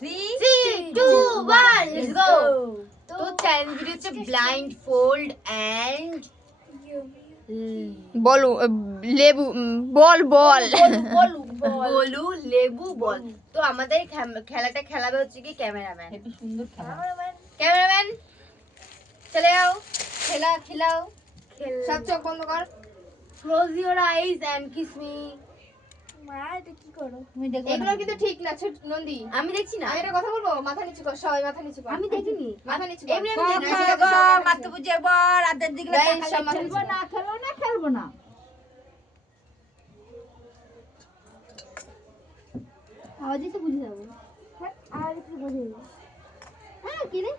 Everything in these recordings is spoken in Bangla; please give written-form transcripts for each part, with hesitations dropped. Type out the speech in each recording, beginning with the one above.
3 2 1 লেটস গো। তো চ্যালেঞ্জ ভিডিও হচ্ছে ব্লাইন্ড ফোল্ড এন্ড বলু লেবু বল বলু লেবু বল। তো আমাদের খেলাটা খেলাবে হচ্ছে কি ক্যামেরাম্যান। হেবি সুন্দর খেলা। ক্যামেরাম্যান চলে যাও, খেলাও। সব চোখ বন্ধ কর। Close your eyes and kiss me. মা এটা কি করো? তুমি দেখো এগুলো কিন্তু ঠিক না ছোট নন্দী। আমি দেখছি না। আমি একটা কথা বলবো, মাথা নিচু কর, সবাই মাথা নিচু কর। আমি দেখিনি। মাথা নিচু কর। এমনি আমি দেখছি। ঠিক আছে, সবাই মাথা মাথা নিচু কর। বুঝে বল আদের দিকে Guys, তাকালে সব মাথা খেলবো নিচু না খেলবো না। আওয়াজই তো বুঝে যাবো। হ্যাঁ আর একটু বুঝে যাবো। হ্যাঁ কি রে?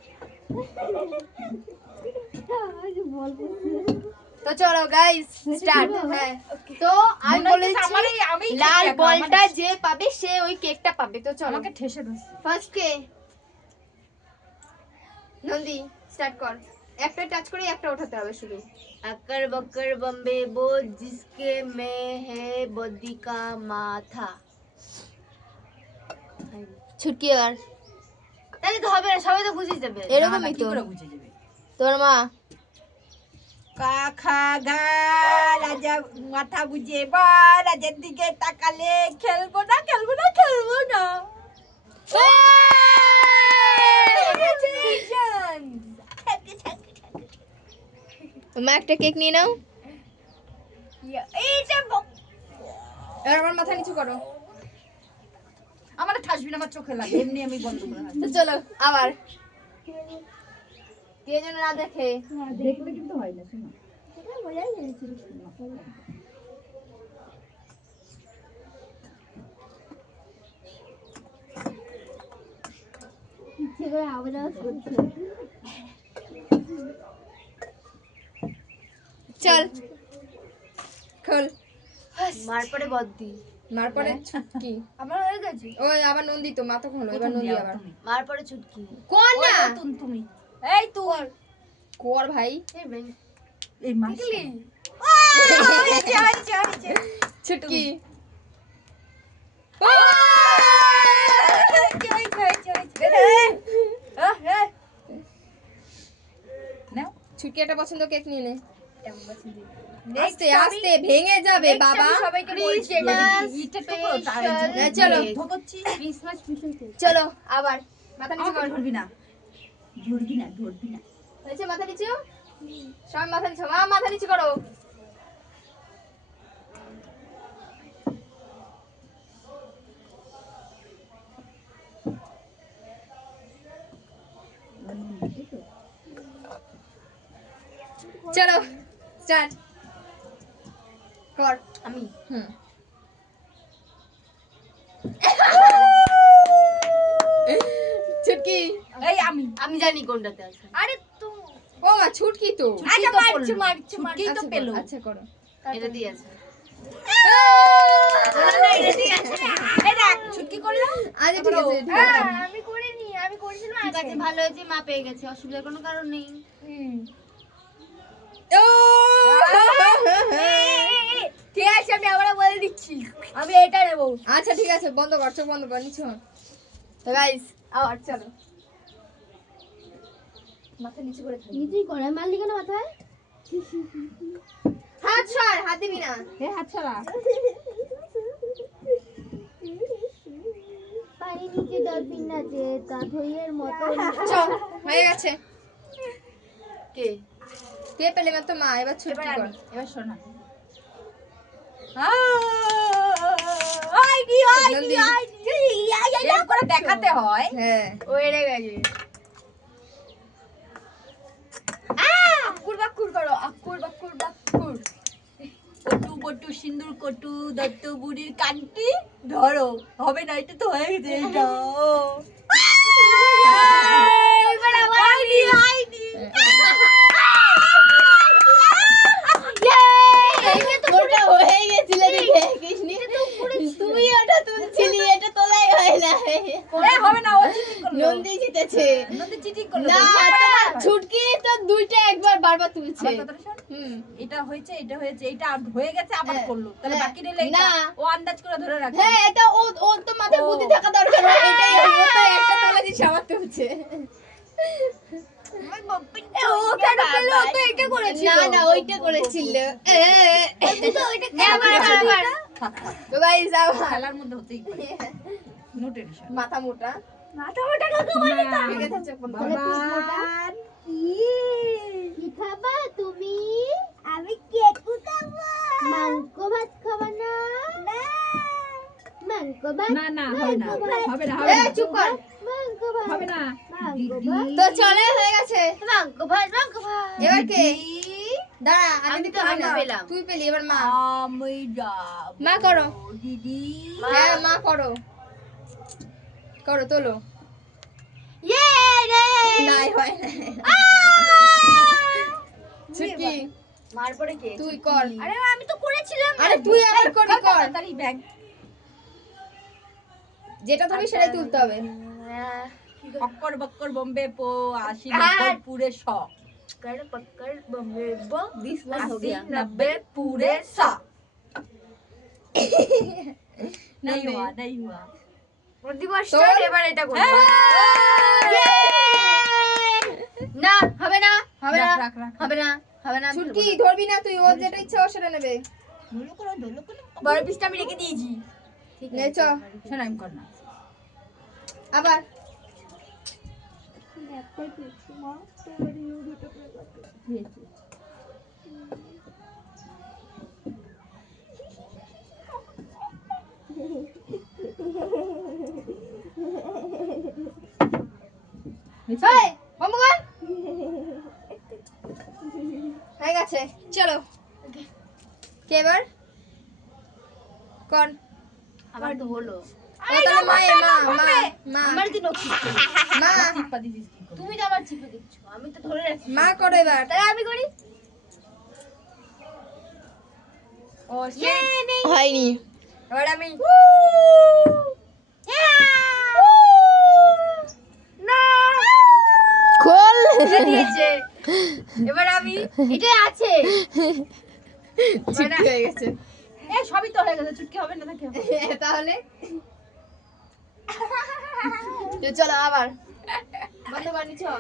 আজ বল তো চলো গাইস স্টার্ট। হ্যাঁ তো আমি বলে দিচ্ছি আমি লাল বলটা যে পাবে সে ওই কেকটা পাবে। তো চলো আমাকে ঠেসে দিচ্ছে। ফার্স্ট কে? নন্দী স্টার্ট কর। একটা টাচ করে একটা উঠাতে হবে শুধু। अक्कर बक्कर बम्बे बो जिसके में है बद्दी का माथा। ছুটকি এবার তাহলে তো হবে না, সবাই তো বুঝে যাবে। এরকমই কি তো করে বুঝে যাবে? তোর মা কাখা গা রাজা মাথা বুঝে বল রাজার দিকে তাকালে খেলবো না। মা একটা কেক নিয়ে নাও। এইটা এবার আমার মাথা নিচু করো। আমার ঠাসবি না, আমার চোখে লাগে, এমনি আমি বন্ধ করে রাখি। তো চলো আবার কে যেন না দেখে। দেখলে কিন্তু হয় না, শোনো। এটা বোঝাই যাচ্ছে। ইচ্ছে করে আওয়াজ করছে। চল খোল। মার পরে বদ্দি। মার পরে ছুটকি। আমার হয়ে গেছে। ওই আবার নন্দী তো মাথা খোলো। এবার নন্দী আবার মার পরে ছুটকি। কোন না তুমি এই তুই কর ভাই। এই মাছ ছুটকি ছুটকি একটা পছন্দ কেক নিয়ে নে। আস্তে আস্তে ভেঙে যাবে বাবা। সবাইকে বলছি চলো ক্রিসমাস স্পেশাল কেক। চলো আবার মাথা নিচু কর। ধরবি না হয়েছে মাথা নিচু। সবাই মাথা নিচু। মা মাথা নিচু করো। চলো স্টার্ট কর। আমি ছুটকি এই আমি জানি কোনটাতে আছে। আরে তো ও মা ছুটকি তো। আচ্ছা মারছি তো পেলো। আচ্ছা করো। এটা দিয়ে আছে। এই দেখ ছুটকি করলাম। আচ্ছা ঠিক আছে ঠিক আছে। আমি করিনি, আমি করেছিলাম ঠিক আছে, ভালো হয়েছে, মা পেয়ে গেছে, অসুবিধার কোনো কারণ নেই। ও ঠিক আছে, আমি আবার বলে দিচ্ছি, আমি এটা নেবো। আচ্ছা ঠিক আছে, বন্ধ কর, চোখ বন্ধ কর, নিচু হন। তো গাইস আবার চলো, মাথা নিচু করে থাক। নিজেই করে মারলি কেন মাথায়? হাত সর, হাত দিবি না। এ হাত ছাড়া। পানি নিচে ডলফিন নাচে কাঠইয়ের মতো। চল হয়ে গেছে। কে কে পেলে মাত্র মা, এবার ছুটকি কর। এবার শোনা। নন্দী। এরকম করে দেখাতে হয়। হ্যাঁ ও এড়ে গেছে। আকুর বাকুর করো, আকুর বাকুর বাকুর। কটু বটু সিন্দুর কটু দত্ত বুড়ির কান্তি ধরো। হবে না, এটা তো হয়ে গেছে। এটা ওটা হয়ে গেছিল, দেখিসনি তুই ওটা তুলছিলি, এটা তোলাই হয় না। হবে না, ও চিটিং করলো। নন্দী জিতেছে। নন্দী চিটিং করলো। না ছুটকি তো দুইটা একবার বারবার তুলছে। আমার কথাটা শোন। হুম এটা হয়েছে, এটা হয়েছে, এটা হয়ে গেছে, আবার হ্যাঁ, করলো। তাহলে হ্যাঁ। বাকি রইলো এটা। না। ও আন্দাজ করে ধরে রাখে। হ্যাঁ, এটা ওর তো মাথায় বুদ্ধি থাকা দরকার। এটাই হলো তো একটা দেখছিস আমার তুলছে ও কেন পেলো? ও তো এটা করেছিল। না না ওইটা করেছিল তো গাইস আবার খেলার মধ্যে হতেই পারে। No tension. মাথা মোটা মাথা মোটা কাকে বলে তো? ঠিক আছে চোখ বন্ধ কর। বাবা কি খাবা তুমি? আমি কেক খাবো। মাংস ভাত খাবা না? না। মাংস ভাত? না না হবে না হবে না এই চুপ কর মাংস ভাত। হবে না মাংস ভাত। তো চলে হয়ে গেছে মাংস ভাত মাংস ভাত। এবার কে দাঁড়া আমি আমি দিতে তো হবে না পেলাম। তুই পেলি এবার মা আমি যাব মা করো দিদি হ্যাঁ মা করো করো তোলো ইয়ে রে নাই হয় না ছুটকি মার পরে কে? তুই কর আরে আমি তো করেছিলাম। আরে তুই আবার করবি কর তাড়াতাড়ি ব্যাগ যেটা তুমি সেটাই তুলতে হবে বক্কর বক্কর বোম্বে পো আশি হ্যাঁ। নব্বই পুরে শ कर पकड़ बम्बे बो दिस वन हो अस्सी गया नब्बे पूरे सा नहीं हुआ नहीं हुआ প্রতিবার তোর? স্টার্ট এবার এটা করব। না হবে না হবে না রাখ, রাখ, রাখ। হবে না হবে না ছুটকি ধরবি না তুই ওর যেটা ইচ্ছা ও সেটা নেবে বড় পিসটা আমি রেখে দিয়েছি নে চ শোন আমি কর না আবার এই বন্ধ কর হয়ে গেছে চলো কে এবার কর আমার তো হলো। তাহলে মায়ের মা মা মা আমার কি নকি? মা টিপ্পা দিছিস কি করে? তুমি তো আমার চিপে দিচ্ছ, আমি তো ধরে রাখছি। মা করো এবার তাহলে আমি করি। ও ইয়ে নেই। হয়নি এবার আমি না খোল এটা দিয়েছে। এবার আমি এটা আছে। ছুটকি হয়ে গেছে এ সবই তো হয়ে গেছে চুটকি হবে না নাকি তাহলে তো চলো আবার বন্ধ কর নিচু হ।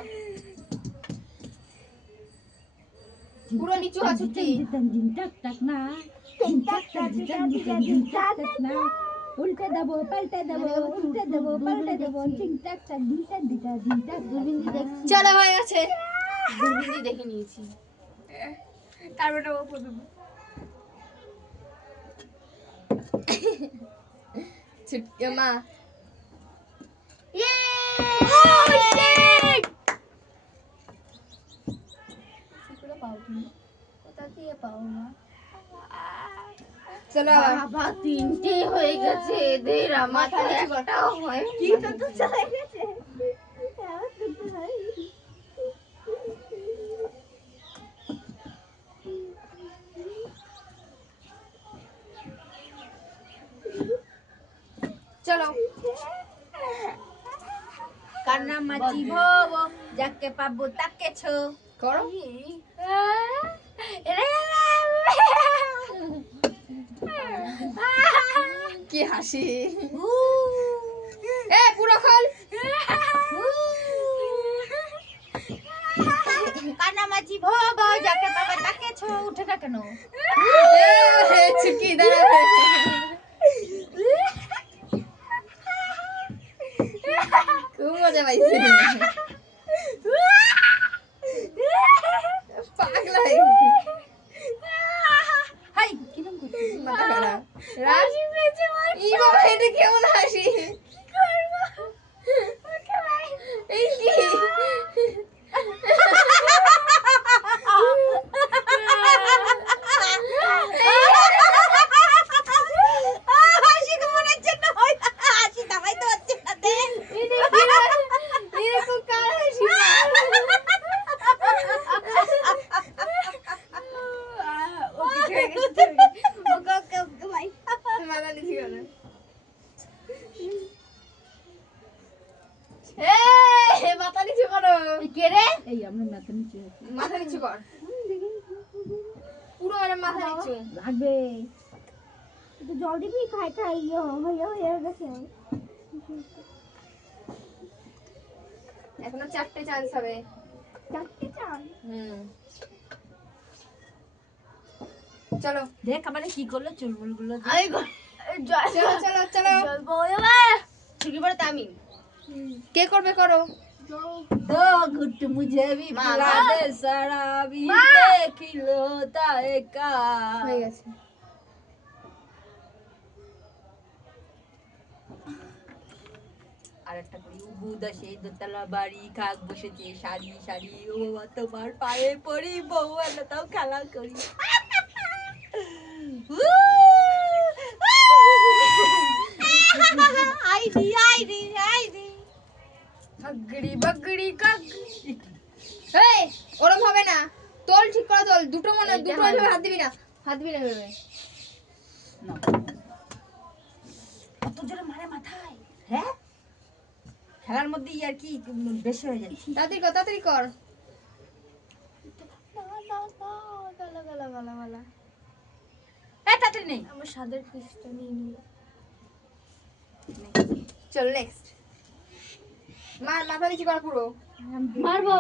পুরো নিচু হ ছুটকি উল্টে দেবো পাল্টে দেবো উল্টে দেবো পাল্টে দেবো ঠিকঠাক টাক দিটা দিটা দিটা দূরবীন দিয়ে দেখছি চলো হয়ে গেছে দূরবীন দিয়ে দেখে নিয়েছি। তারপরে ও প্রথম ছুটকি মা ইয়ে চলো আবার বাবা তিনটে হয়ে গেছে এদের আমার তো একটাও হয় কি তো চলে গেছে চলো কান্না মাছি ভব যাকে পাবো তাকে ছো করো কি হাসি এ পুরো খোল কান্না মাছি ভব যাকে পাবো তাকে ছো উঠে না কেন এ ছুটকি দাঁড়া খুব মজা পাইছি পাগলা হয়ে গেছে। হাই কিরম করছিস মাথা খারাপ রাজ ই বাবা এটা কেমন হাসি এই কি হাসি তো মনে হচ্ছে না হাসি দাবাই তো হচ্ছে না দে এরকম কার হাসি মাথা নিচু করো মাথা নিচু করো কে রে? এই আমরা মাথা নিচে মাথা নিচু কর পুরো মানে মাথা নিচু লাগবে একটু জল দিবি খাই খাই হয়ে গেছে 4টে চান্স হবে। 4টে চান্স। চলো দেখ আমারে কি করলো চুলমুলগুলো দিয়ে। আমি চলো চলো চলো ছুটি পড়ে তামিম কে করবে করো। दो घुट मुझे भी माँ, पिला माँ। दे शराबी देख लो ताए का হয়ে গেছে। আর একটা করি বুদা সেই দোতলা বাড়ি কাক বসেছে সারি সারি ও বাবা তোমার পায়ে পড়ি বউ এলো তাও খেলা করি আইডি আইডি আইডি হাগড়ি বাগড়ি কাক। এই ওরম হবে না, তোল ঠিক করে তোল, দুটো মনে এইটা দুটো হবে। ভাবে হাত দিবি না, হাত দিবি না ভেবে। কত জোরে মারে মাথায় হ্যাঁ খেলার মধ্যে আর কি বেশি হয়ে যাচ্ছে তাড়াতাড়ি কর তাড়াতাড়ি কর। এই তাড়াতাড়ি নেই আমার সাদের পিসটা নিয়ে নিল। চল নেক্সট। মার মাথা নিচু কর পুরো। মারবো।